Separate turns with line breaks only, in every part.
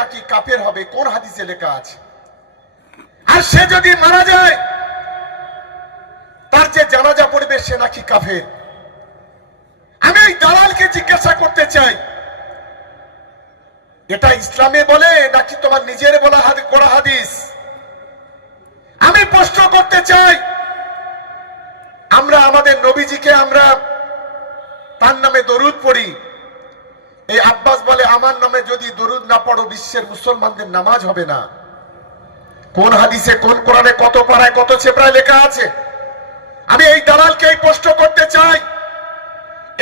নাকি কাপের হবে? কোন হাদিসে লেখা আছে? আর সে যদি মারা যায়, তার যে জানাজা পড়বে সে নাকি কাফের? আমি এই দালালকে জিজ্ঞাসা করতে চাই। এটা ইসলামে বলে নাকি তোমার নিজের বলা করা হাদিস? আমি প্রশ্ন করতে চাই, আমরা আমাদের নবীজিকে আমরা তার নামে দরুদ পড়ি। এই আব্বাস বলে, আমার নামে যদি দরুদ না পড়ো, বিশ্বের মুসলমানদের নামাজ হবে না। কোন হাদিসে, কোন কোরআনে কত পাড়ায়, কত চেপড়ায় লেখা আছে? আমি এই দালালকে এই প্রশ্ন করতে চাই।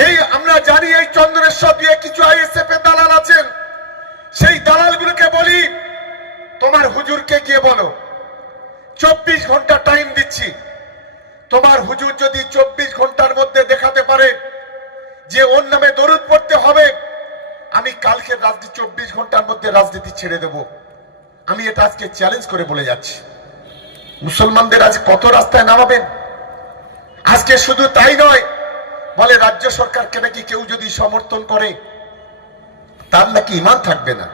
এই আমরা জানি এই চন্দ্রেশ্বর দিয়ে কিছু আইএসএফ এর দালাল আছেন। সেই দালালগুলোকে বলি, তোমার হুজুরকে গিয়ে বলো, চব্বিশ ঘণ্টা টাইম দিচ্ছি। তোমার হুজুর যদি চব্বিশ ঘণ্টার মধ্যে দেখাতে পারে যে ওর নামে দরুদ পড়তে হবে কালকে রাজনীতি, চব্বিশ ঘণ্টার মধ্যে রাজনীতি ছেড়ে দেব। আমি এটা আজকে চ্যালেঞ্জ করে বলে যাচ্ছি। মুসলমানদের আজ কত রাস্তায় নামাবেন? আজকে শুধু তাই নয়, বলে রাজ্য সরকারকে নাকি কেউ যদি সমর্থন করে, তার নাকি ইমান থাকবে না।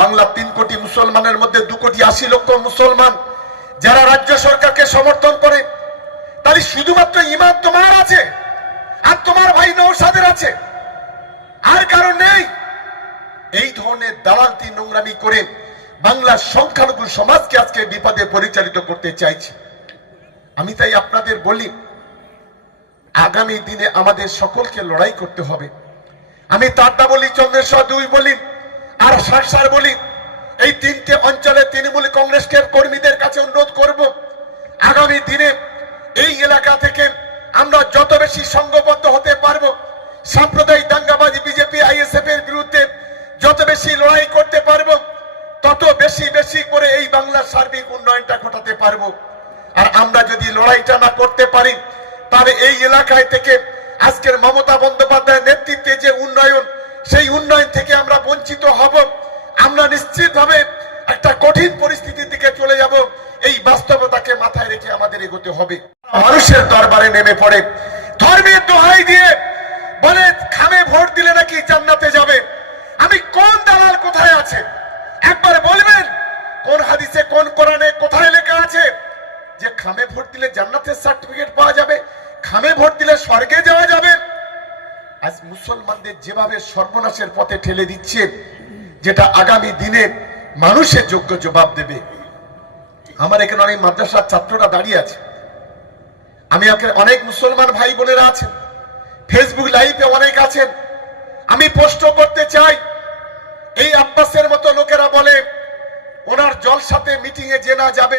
বাংলা তিন কোটি মুসলমানের মধ্যে দু কোটি আশি লক্ষ মুসলমান, যারা রাজ্য সরকারকে সমর্থন করে, তাহলে শুধুমাত্র ইমান তোমার আছে, আর তোমার ভাই নৌসাদের আছে। এই ধরনের দালালতি নোংরামি করে বাংলার সংখ্যালঘু সমাজকে আজকে বিপদে পরিচালিত করতে চাইছে। আমি তাই আপনাদের বলি, আগামী দিনে আমাদের সকলকে লড়াই করতে হবে। আমি তারটা বলি চন্দ্রেশ্বর দুই বলি, আর সারসার বলি, এই তিনটে অঞ্চলে তৃণমূল কংগ্রেসের কর্মীদের কাছে অনুরোধ করব, আগামী দিনে এই এলাকা থেকে আমরা যত বেশি সংঘবদ্ধ হতে পারব সাম্প্রদায়িক দাঙ্গাবাজি বিজেপি আইএসএফ এর বিরুদ্ধে যত বেশি লড়াই করতে পারব তত বেশি বেশি করে এই বাংলার সার্বিক উন্নয়নটা ঘটাতে পারব, আর আমরা যদি লড়াইটা না করতে পারি, তাহলে এই এলাকায় থেকে আজকের মমতা বন্দ্যোপাধ্যায়ের নেতৃত্বে যে উন্নয়ন, সেই উন্নয়ন থেকে আমরা বঞ্চিত হব। আমরা নিশ্চিতভাবে একটা কঠিন পরিস্থিতির দিকে চলে যাব। এই বাস্তবতাকে মাথায় রেখে আমাদের এগোতে হবে। মানুষের দরবারে নেমে পড়ে। ধর্মের দোহাই দিয়ে বলে, খামে ভোট দিলে নাকি জান্নাতে যাবে? আমি কোন দালাল কোথায় আছে একবার বলবেন কোন হাদিসে কোন কোরআনে কোথায় লেখা আছে যে খামে ভোট দিলে জান্নাতের সার্টিফিকেট পাওয়া যাবে, খামে ভোট দিলে স্বর্গে যাওয়া যাবে। আজ মুসলমানদের যেভাবে সর্বনাশের পথে ঠেলে দিচ্ছে যেটা আগামী দিনে মানুষের যোগ্য জবাব দেবে। আমার এখানে অনেক মাদ্রাসার ছাত্ররা দাঁড়িয়ে আছে। আমি অনেক মুসলমান ভাই বোনেরা আছেন। ফেসবুক লাইভে অনেক আছেন। আমি প্রশ্ন করতে চাই, এই আব্বাসের মতো লোকেরা বলে, ওনার জলসাতে মিটিং এ যে না যাবে।